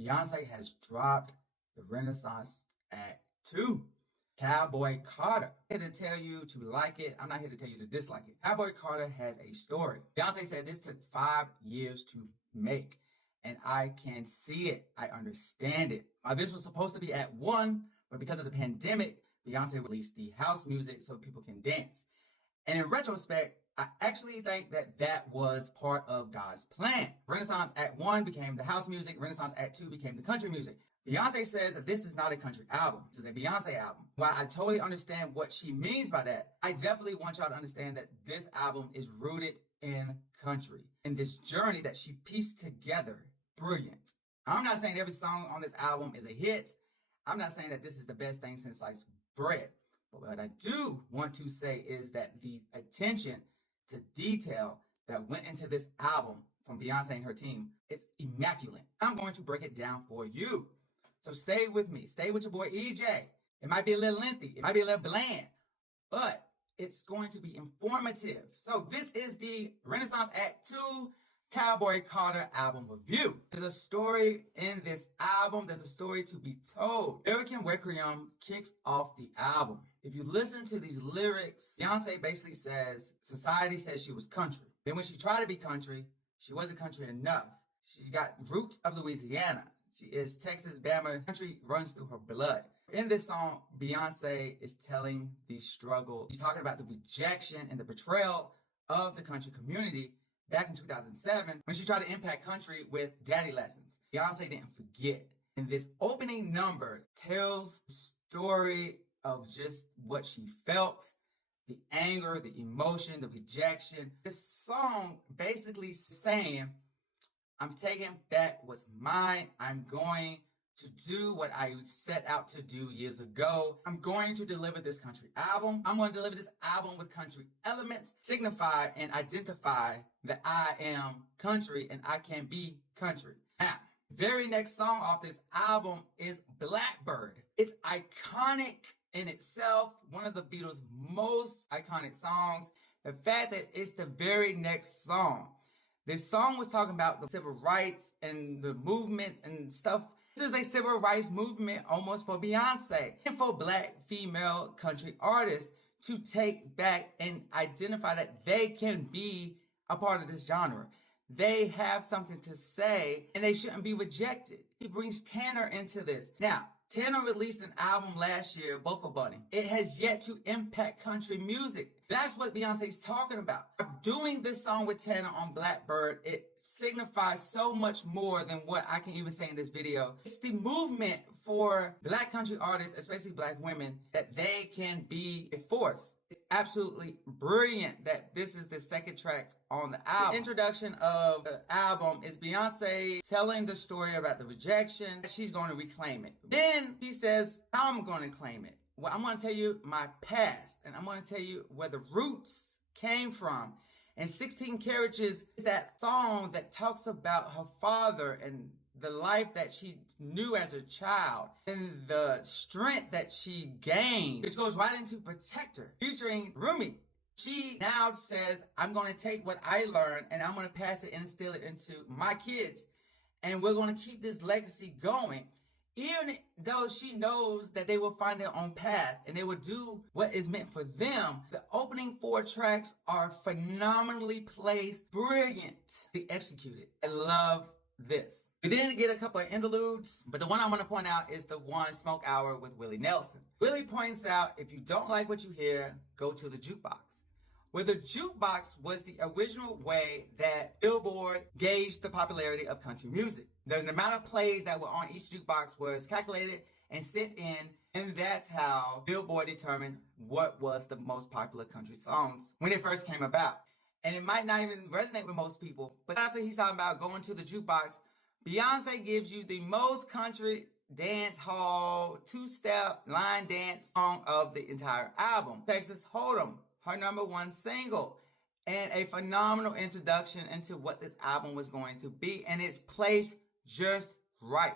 Beyonce has dropped the Renaissance Act 2. Cowboy Carter. I'm here to tell you to like it. I'm not here to tell you to dislike it. Cowboy Carter has a story. Beyonce said this took 5 years to make, and I can see it. I understand it. This was supposed to be Act 1, but because of the pandemic, Beyonce released the house music so people can dance. And in retrospect, I actually think that that was part of God's plan. Renaissance Act 1 became the house music. Renaissance Act 2 became the country music. Beyonce says that this is not a country album. This is a Beyonce album. While I totally understand what she means by that, I definitely want y'all to understand that this album is rooted in country. And this journey that she pieced together, brilliant. I'm not saying every song on this album is a hit. I'm not saying that this is the best thing since sliced bread. But what I do want to say is that the attention to detail that went into this album from Beyonce and her team is immaculate. I'm going to break it down for you. So stay with me. Stay with your boy EJ. It might be a little lengthy. It might be a little bland, but it's going to be informative. So this is the Renaissance Act 2 Cowboy Carter album review. There's a story in this album. There's a story to be told. American Requiem kicks off the album. If you listen to these lyrics, Beyonce basically says, society says she was country. Then when she tried to be country, she wasn't country enough. She got roots of Louisiana. She is Texas, Bama. Country runs through her blood. In this song, Beyonce is telling the struggle. She's talking about the rejection and the betrayal of the country community back in 2007 when she tried to impact country with Daddy Lessons. Beyonce didn't forget. And this opening number tells the story of just what she felt, the anger, the emotion, the rejection. This song basically saying, I'm taking back what's mine. I'm going to do what I set out to do years ago. I'm going to deliver this country album. I'm going to deliver this album with country elements, signify and identify that I am country and I can be country. Now, very next song off this album is Blackbird. It's iconic in itself, one of the Beatles' most iconic songs. The fact that it's the very next song. This song was talking about the civil rights and the movements and stuff. This is a civil rights movement almost for Beyonce and for Black female country artists to take back and identify that they can be a part of this genre. They have something to say and they shouldn't be rejected. He brings Tanner into this. Now, Tanner released an album last year, Vocal Bunny. It has yet to impact country music. That's what Beyonce's talking about. Doing this song with Tanner on Blackbird, it signifies so much more than what I can even say in this video. It's the movement for Black country artists, especially Black women, that they can be a force. It's absolutely brilliant that this is the second track on the album. The introduction of the album is Beyonce telling the story about the rejection. She's going to reclaim it. Then she says, I'm going to claim it. Well, I'm going to tell you my past, and I'm going to tell you where the roots came from. And 16 Carriages is that song that talks about her father and the life that she knew as a child and the strength that she gained, which goes right into Protector, featuring Rumi. She now says, I'm going to take what I learned and I'm going to pass it and instill it into my kids. And we're going to keep this legacy going. Even though she knows that they will find their own path and they will do what is meant for them, the opening 4 tracks are phenomenally placed, brilliantly executed. I love this. We did get a couple of interludes, but the one I want to point out is the one, Smoke Hour with Willie Nelson. Willie points out, if you don't like what you hear, go to the jukebox. Where the jukebox was the original way that Billboard gauged the popularity of country music. The amount of plays that were on each jukebox was calculated and sent in, and that's how Billboard determined what was the most popular country songs when it first came about. And it might not even resonate with most people, but after he's talking about going to the jukebox, Beyonce gives you the most country dance hall, 2-step line dance song of the entire album. Texas Hold'em, her #1 single, and a phenomenal introduction into what this album was going to be, and it's placed just right.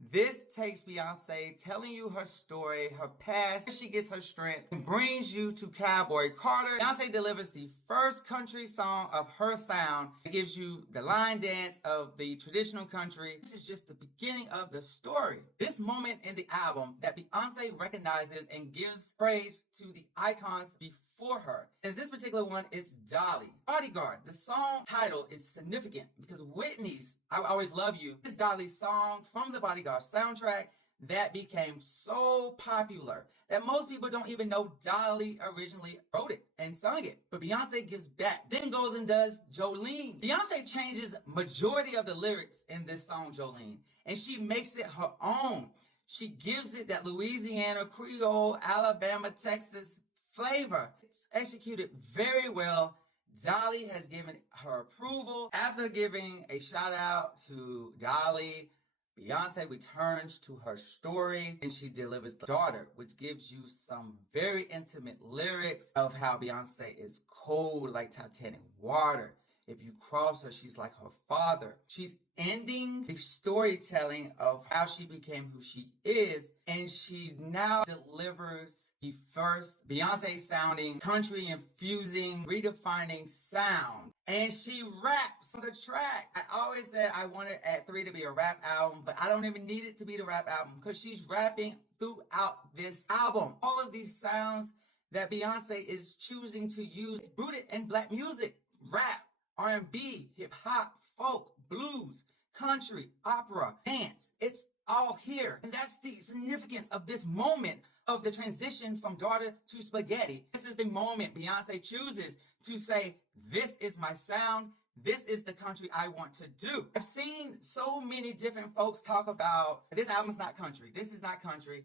This takes Beyonce telling you her story, her past, where she gets her strength, and brings you to Cowboy Carter. Beyonce delivers the first country song of her sound. It gives you the line dance of the traditional country. This is just the beginning of the story. This moment in the album that Beyonce recognizes and gives praise to the icons before her. And this particular one is Dolly. Bodyguard. The song title is significant because Whitney's I Always Love You is Dolly's song from the Bodyguard soundtrack that became so popular that most people don't even know Dolly originally wrote it and sung it. But Beyonce gives back, then goes and does Jolene. Beyonce changes majority of the lyrics in this song, Jolene, and she makes it her own. She gives it that Louisiana, Creole, Alabama, Texas flavor. It's executed very well. Dolly has given her approval. After giving a shout out to Dolly, Beyonce returns to her story and she delivers The Daughter, which gives you some very intimate lyrics of how Beyonce is cold like Titanic water. If you cross her, she's like her father. She's ending the storytelling of how she became who she is, and she now delivers the first Beyonce sounding, country infusing, redefining sound. And she raps on the track. I always said I wanted ActII to be a rap album, but I don't even need it to be the rap album because she's rapping throughout this album. All of these sounds that Beyonce is choosing to use rooted in black music, rap, R&B, hip hop, folk, blues, country, opera, dance. It's all here. And that's the significance of this moment of the transition from Daughter to Spaghetti. This is the moment Beyonce chooses to say, this is my sound. This is the country I want to do. I've seen so many different folks talk about this album's not country. This is not country.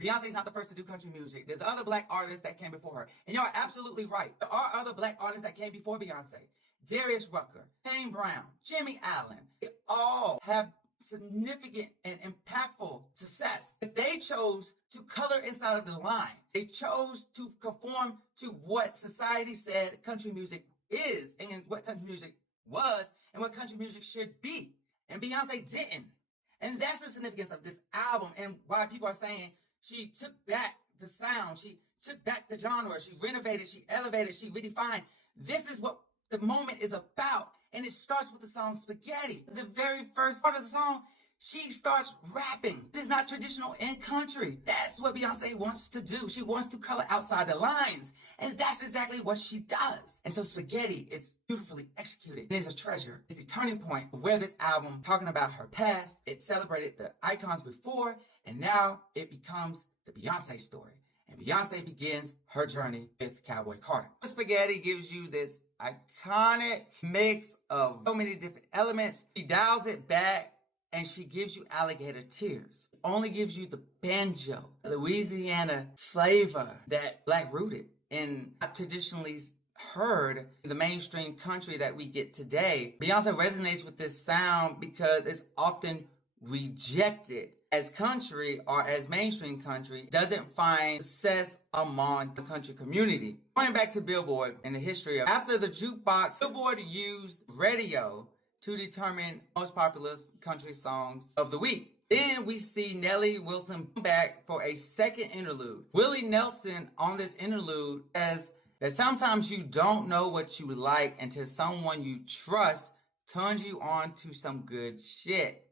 Beyonce's not the first to do country music. There's other black artists that came before her. And y'all are absolutely right. There are other black artists that came before Beyonce. Darius Rucker, Kane Brown, Jimmy Allen. They all have significant and impactful success. But they chose to color inside of the line. They chose to conform to what society said country music is and what country music was and what country music should be. And Beyonce didn't. And that's the significance of this album and why people are saying she took back the sound. She took back the genre. She renovated, she elevated, she redefined. This is what the moment is about. And it starts with the song Spaghetti. The very first part of the song, she starts rapping. This is not traditional in country. That's what Beyonce wants to do. She wants to color outside the lines. And that's exactly what she does. And so Spaghetti, it's beautifully executed. It is a treasure. It's the turning point of where this album, talking about her past, it celebrated the icons before, and now it becomes the Beyonce story. And Beyonce begins her journey with Cowboy Carter. Spaghetti gives you this iconic mix of so many different elements. She dials it back and she gives you alligator tears. Only gives you the banjo, Louisiana flavor that black rooted and not traditionally heard in the mainstream country that we get today. Beyonce resonates with this sound because it's often rejected as country or as mainstream country, doesn't find success among the country community. Going back to Billboard and the history of after the jukebox, Billboard used radio to determine most popular country songs of the week. Then we see Nellie Wilson come back for a second interlude. Willie Nelson on this interlude says that sometimes you don't know what you like until someone you trust turns you on to some good shit.